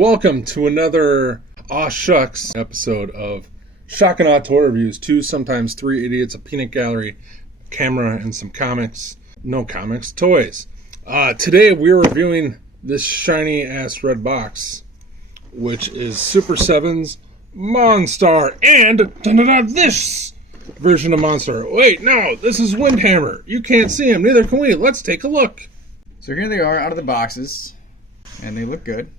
Welcome to another Aw Shucks episode of Shock and Awe Toy Reviews. Two, sometimes three idiots, a peanut gallery, camera, and some comics. No comics, toys. Today we're reviewing this shiny ass red box, which is Super7's Monstar and this version of Monstar. Wait, no, this is Windhammer. You can't see him, neither can we. Let's take a look. So here they are out of the boxes, and they look good.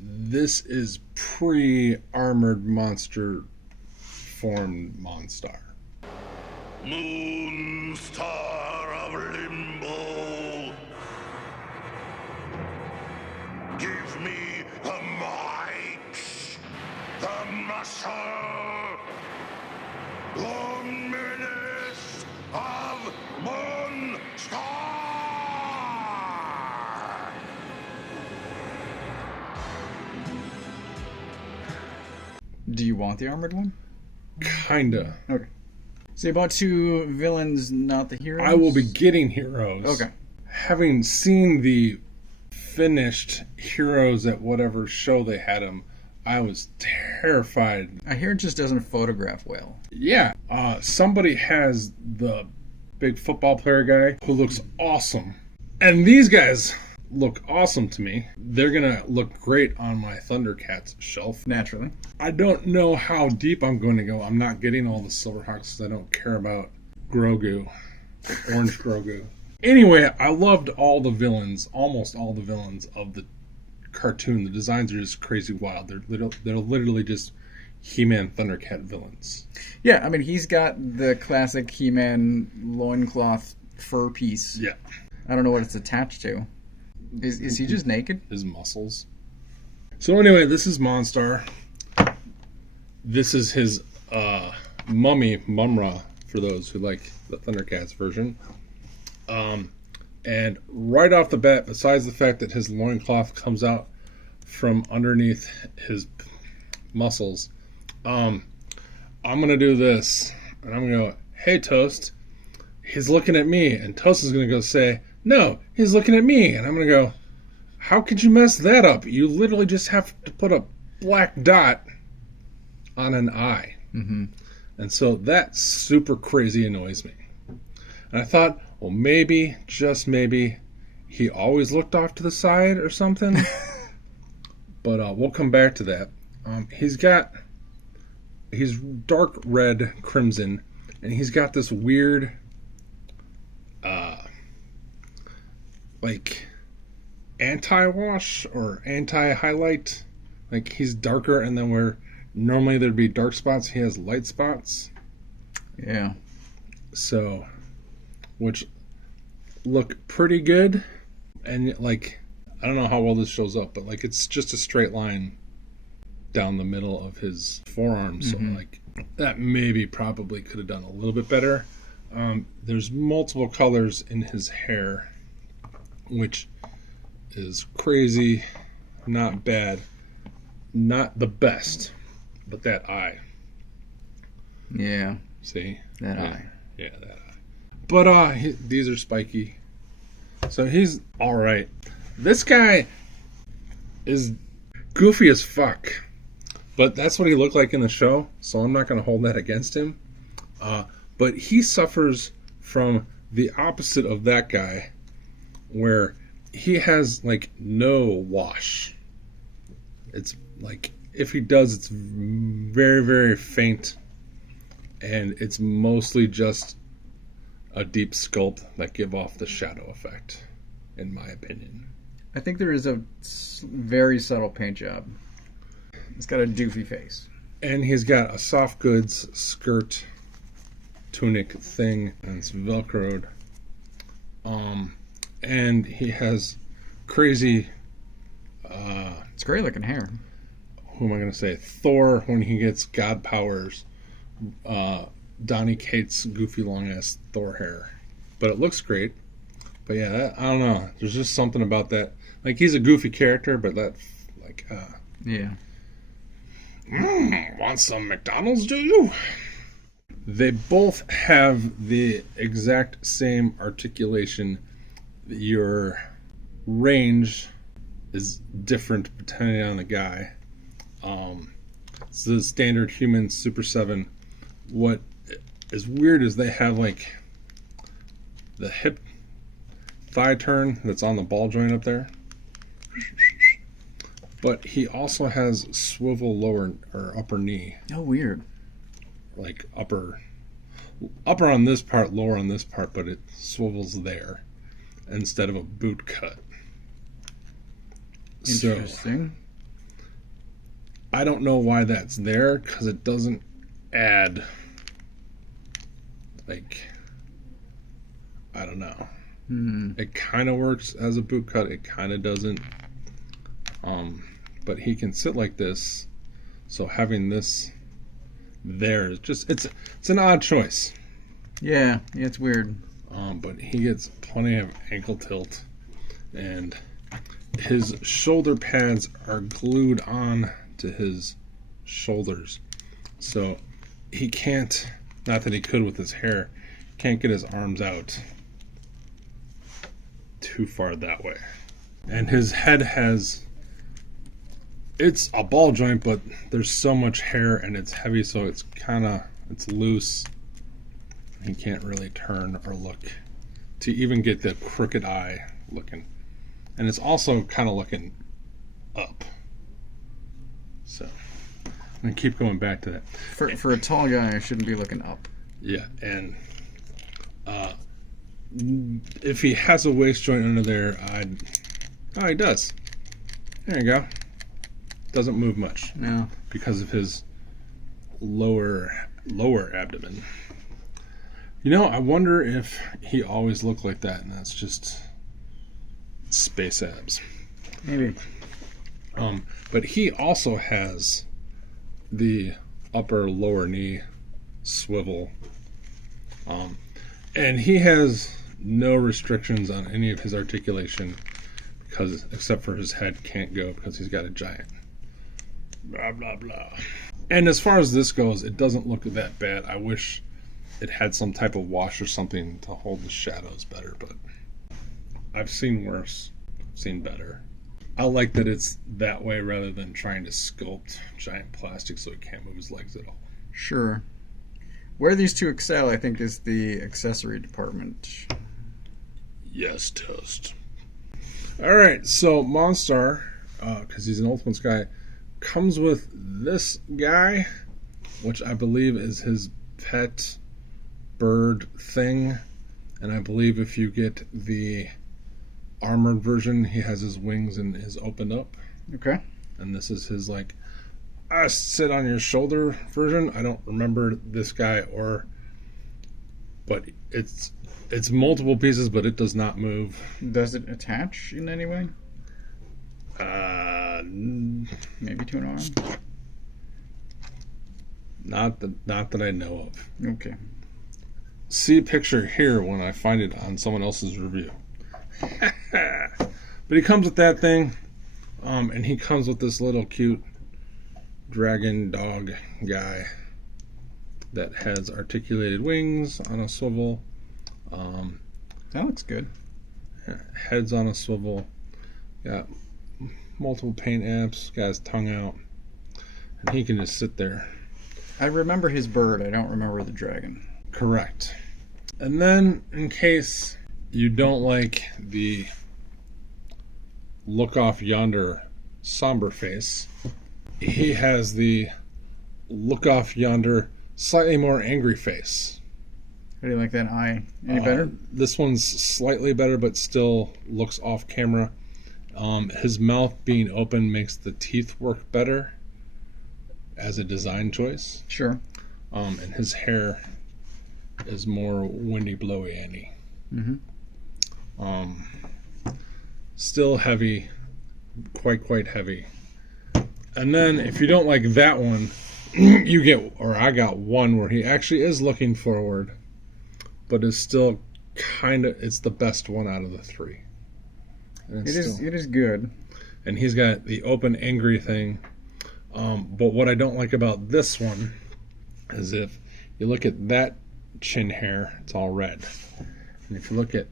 This is pre-armored monster formed Monstar. Moonstar of Limbo, give me the might, the muscle, the menace of Moonstar. Do you want the armored one? Kinda. Okay. So you bought two villains, not the heroes? I will be getting heroes. Okay. Having seen the finished heroes at whatever show they had them, I was terrified. I hear it just doesn't photograph well. Yeah. Somebody has the big football player guy who looks awesome. And these guys look awesome to me. They're gonna look great on my Thundercats shelf. Naturally. I don't know how deep I'm going to go. I'm not getting all the SilverHawks because I don't care about Grogu, orange Grogu. Anyway, I loved all the villains, almost all the villains of the cartoon. The designs are just crazy wild. They're literally just He-Man Thundercat villains. Yeah, I mean, he's got the classic He-Man loincloth fur piece. Yeah. I don't know what it's attached to. Is he just naked? His muscles. So anyway, this is Monstar. This is his mummy, Mumra, for those who like the Thundercats version. And right off the bat, besides the fact that his loincloth comes out from underneath his muscles, I'm going to do this. And I'm going to go, hey, Toast, he's looking at me. And Toast is going to go say, no, he's looking at me. And I'm going to go, how could you mess that up? You literally just have to put a black dot on an eye. Mm-hmm. And so that super crazy annoys me. And I thought, well, maybe, just maybe, he always looked off to the side or something. But we'll come back to that. He's dark red crimson, and he's got this weird like anti-wash or anti-highlight. Like he's darker, and then where normally there'd be dark spots, he has light spots. Yeah. So, which look pretty good. And like, I don't know how well this shows up, but like it's just a straight line down the middle of his forearm. Mm-hmm. So like that maybe probably could have done a little bit better. There's multiple colors in his hair, which is crazy, not bad, not the best, but that eye. Yeah. See? That eye. Yeah, that eye. But these are spiky. So he's alright. This guy is goofy as fuck. But that's what he looked like in the show, so I'm not going to hold that against him. But he suffers from the opposite of that guy, where he has like no wash. It's like, if he does, it's very, very faint, and it's mostly just a deep sculpt that give off the shadow effect, in my opinion. I think there is a very subtle paint job. He's got a doofy face. And he's got a soft goods skirt tunic thing, and it's velcroed. And he has crazy It's great looking hair. who am I going to say? Thor, when he gets god powers. Donny Cates' goofy long ass Thor hair. But it looks great. But yeah, I don't know. There's just something about that. Like, he's a goofy character, but that, like, Yeah. Want some McDonald's, do you? They both have the exact same articulation. Your range is different depending on the guy. It's the standard human Super7. What is weird is they have like the hip thigh turn that's on the ball joint up there. But he also has swivel lower or upper knee. Oh, weird. Like upper on this part, lower on this part, but it swivels there instead of a boot cut. Interesting. So, I don't know why that's there, because it doesn't add, like, I don't know. It kind of works as a boot cut. It kind of doesn't. But he can sit like this, so having this there is just, it's an odd choice. Yeah, it's weird. But he gets plenty of ankle tilt, and his shoulder pads are glued on to his shoulders, so he can't, not that he could with his hair, can't get his arms out too far that way. And his head has, it's a ball joint, but there's so much hair and it's heavy, so it's loose. He can't really turn or look to even get the crooked eye looking. And it's also kind of looking up. So I'm going to keep going back to that. For a tall guy, I shouldn't be looking up. Yeah, and if he has a waist joint under there, he does. There you go. Doesn't move much. No. Because of his lower abdomen. You know, I wonder if he always looked like that, and that's just space abs. Maybe. But he also has the upper lower knee swivel. And he has no restrictions on any of his articulation, because except for his head can't go because he's got a giant. Blah, blah, blah. And as far as this goes, it doesn't look that bad. I wish it had some type of wash or something to hold the shadows better, but I've seen worse, seen better. I like that it's that way rather than trying to sculpt giant plastic so he can't move his legs at all. Sure. Where these two excel, I think, is the accessory department. Yes, toast. Alright, so Monstar, because he's an Ultimates guy, comes with this guy, which I believe is his pet bird thing. And I believe if you get the armored version, he has his wings and is opened up. Okay. And this is his, like, sit on your shoulder version. I don't remember this guy, but it's multiple pieces, but it does not move. Does it attach in any way? Maybe to an arm? Not that I know of. Okay. See a picture here when I find it on someone else's review. But he comes with that thing, and he comes with this little cute dragon dog guy that has articulated wings on a swivel. That looks good. Head's on a swivel. Got multiple paint apps. Got his tongue out. And he can just sit there. I remember his bird. I don't remember the dragon. Correct. And then, in case you don't like the look off yonder somber face, he has the look off yonder slightly more angry face. How do you like that eye? Any better? This one's slightly better, but still looks off camera. His mouth being open makes the teeth work better as a design choice. Sure. And his hair is more windy, blowy, Annie. Still heavy, quite heavy. And then if you don't like that one, I got one where he actually is looking forward, but is still it's the best one out of the three. It is good. And he's got the open angry thing. But what I don't like about this one is if you look at that chin hair, it's all red. And if you look at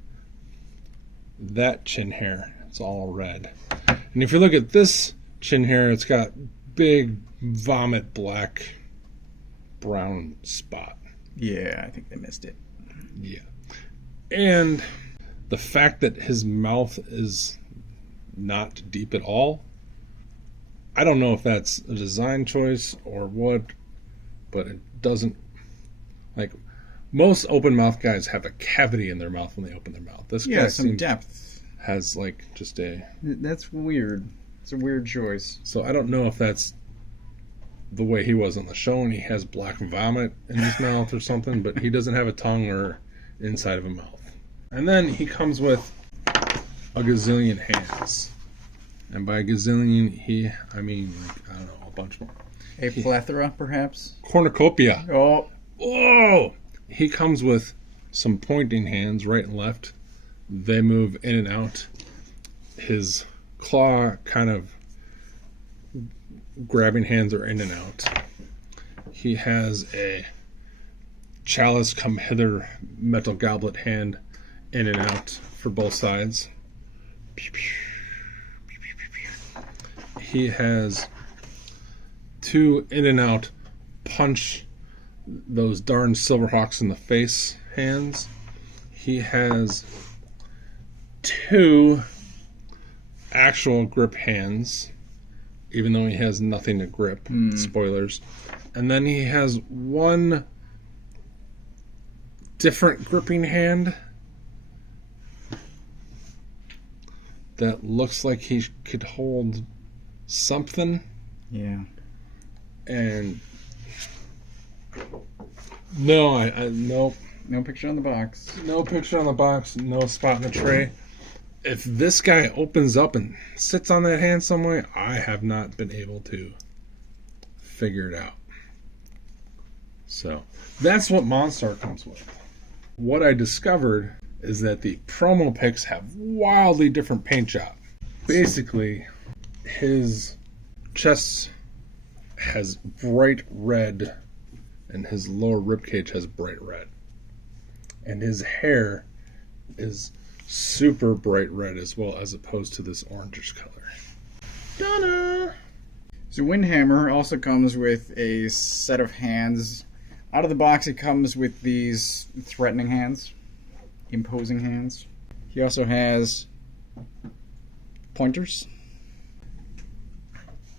that chin hair, it's all red. And if you look at this chin hair, it's got big vomit black brown spot. Yeah, I think they missed it. Yeah. And the fact that his mouth is not deep at all, I don't know if that's a design choice or what, but it doesn't, like, most open mouth guys have a cavity in their mouth when they open their mouth. This guy some depth. has like just a... That's weird. It's a weird choice. So I don't know if that's the way he was on the show and he has black vomit in his mouth or something, but he doesn't have a tongue or inside of a mouth. And then he comes with a gazillion hands. And by gazillion, I mean, like, I don't know, a bunch more. A plethora, perhaps? Cornucopia. Oh. Whoa! He comes with some pointing hands, right and left. They move in and out. His claw kind of grabbing hands are in and out. He has a chalice come hither metal goblet hand in and out for both sides. He has two in and out punch those darn SilverHawks in the face hands. He has two actual grip hands, even though he has nothing to grip. Spoilers. And then he has one different gripping hand that looks like he could hold something. Yeah. And no, nope. No picture on the box. No picture on the box, no spot in the tray. If this guy opens up and sits on that hand somewhere, I have not been able to figure it out. So, that's what Monstar comes with. What I discovered is that the promo pics have wildly different paint job. Basically, his chest has bright red and his lower ribcage has bright red. And his hair is super bright red as well, as opposed to this orangish color. Ta-da! So Windhammer also comes with a set of hands. Out of the box, it comes with these threatening hands, imposing hands. He also has pointers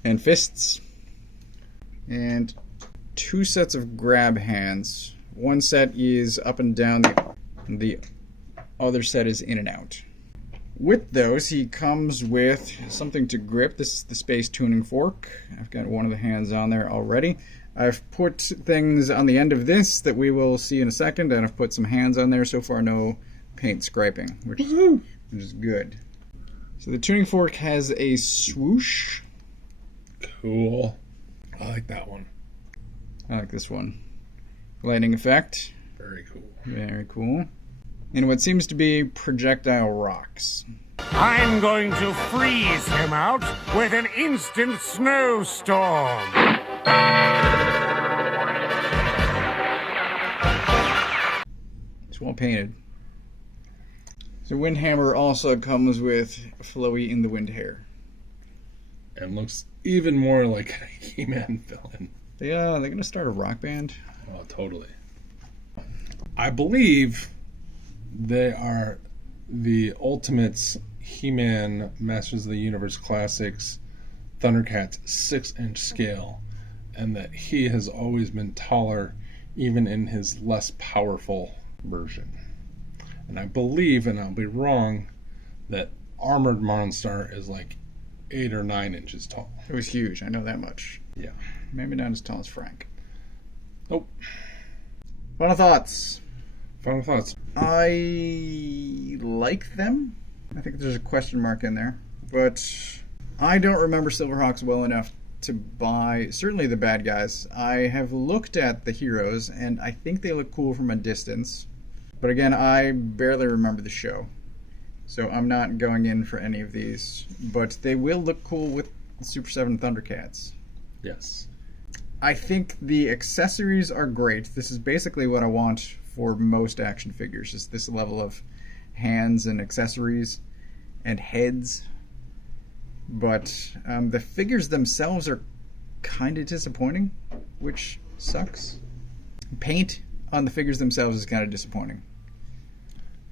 and fists and two sets of grab hands. One set is up and down, the other set is in and out. With those, he comes with something to grip. This is the Space Tuning Fork. I've got one of the hands on there already. I've put things on the end of this that we will see in a second, and I've put some hands on there. So far, no paint scraping, which is good. So the tuning fork has a swoosh. Cool. I like that one. I like this one. Lightning effect. Very cool. Very cool. And what seems to be projectile rocks. I'm going to freeze him out with an instant snowstorm. It's well painted. So Windhammer also comes with Flowy in the Wind hair. And looks even more like a He-Man villain. They're going to start a rock band? Oh, totally. I believe they are the Ultimates He-Man Masters of the Universe Classics Thundercats 6-inch scale, and that he has always been taller even in his less powerful version. And I believe, and I'll be wrong, that Armored Monstar is like 8 or 9 inches tall. It was huge, I know that much. Yeah. Maybe not as tall as Frank. Nope. Final thoughts. Final thoughts. I like them. I think there's a question mark in there. But I don't remember SilverHawks well enough to buy, certainly the bad guys. I have looked at the heroes, and I think they look cool from a distance. But again, I barely remember the show. So I'm not going in for any of these. But they will look cool with Super7 Thundercats. Yes. I think the accessories are great. This is basically what I want for most action figures, is this level of hands and accessories and heads. But the figures themselves are kind of disappointing, which sucks. Paint on the figures themselves is kind of disappointing.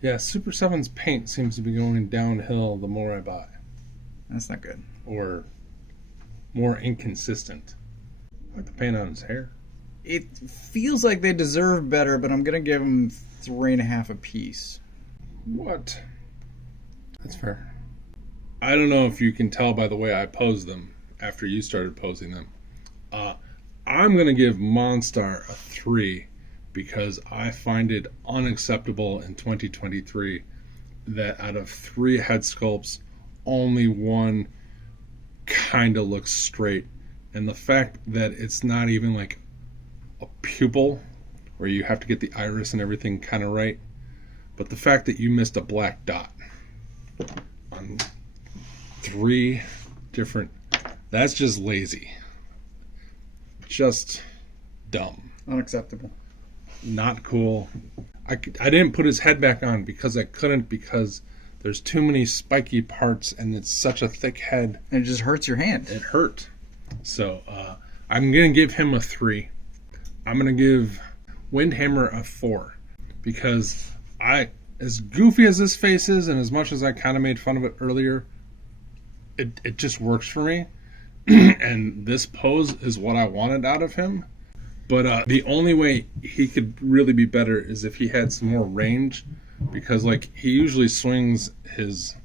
Yeah, Super 7's paint seems to be going downhill the more I buy. That's not good. Or more inconsistent. I like the paint on his hair. It feels like they deserve better, but I'm going to give them 3.5 apiece. What? That's fair. I don't know if you can tell by the way I posed them after you started posing them. I'm going to give Monstar a 3 because I find it unacceptable in 2023 that out of 3 head sculpts, only one kind of looks straight. And the fact that it's not even like a pupil where you have to get the iris and everything kind of right, but the fact that you missed a black dot on 3 different, that's just lazy. Just dumb. Unacceptable. Not cool. I didn't put his head back on because I couldn't, because there's too many spiky parts and it's such a thick head. And it just hurts your hand. It hurt. So I'm going to give him a 3. I'm going to give Windhammer a 4 because as goofy as this face is and as much as I kind of made fun of it earlier, it just works for me. And this pose is what I wanted out of him. But the only way he could really be better is if he had some more range, because like he usually swings his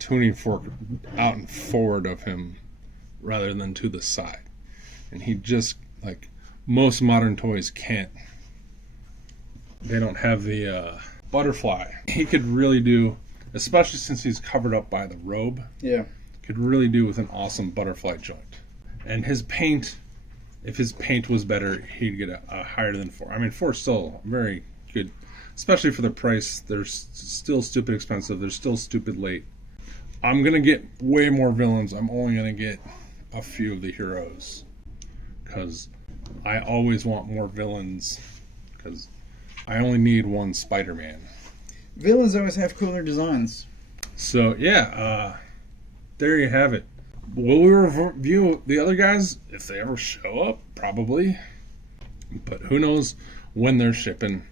tuning fork out and forward of him rather than to the side. And he just, like most modern toys can't. They don't have the butterfly. He could really do, especially since he's covered up by the robe. Yeah. Could really do with an awesome butterfly joint. And his paint, if his paint was better, he'd get a higher than 4. I mean, 4 is still very good, especially for the price. They're still stupid expensive. They're still stupid late. I'm going to get way more villains. I'm only going to get a few of the heroes because I always want more villains because I only need one Spider-Man. Villains always have cooler designs. So, yeah, there you have it. Will we review the other guys if they ever show up? Probably. But who knows when they're shipping.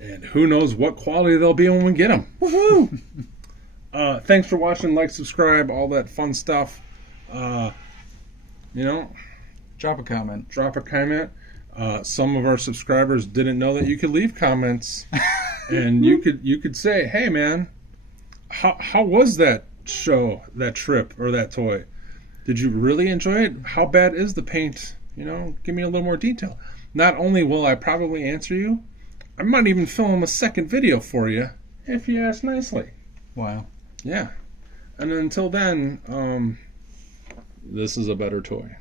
And who knows what quality they'll be when we get them. Woohoo! Thanks for watching. Like, subscribe, all that fun stuff. Drop a comment. Drop a comment. Some of our subscribers didn't know that you could leave comments. And you could say, hey, man, how was that show, that trip, or that toy? Did you really enjoy it? How bad is the paint? Give me a little more detail. Not only will I probably answer you, I might even film a second video for you if you ask nicely. Wow. Yeah. And until then, this is a better toy.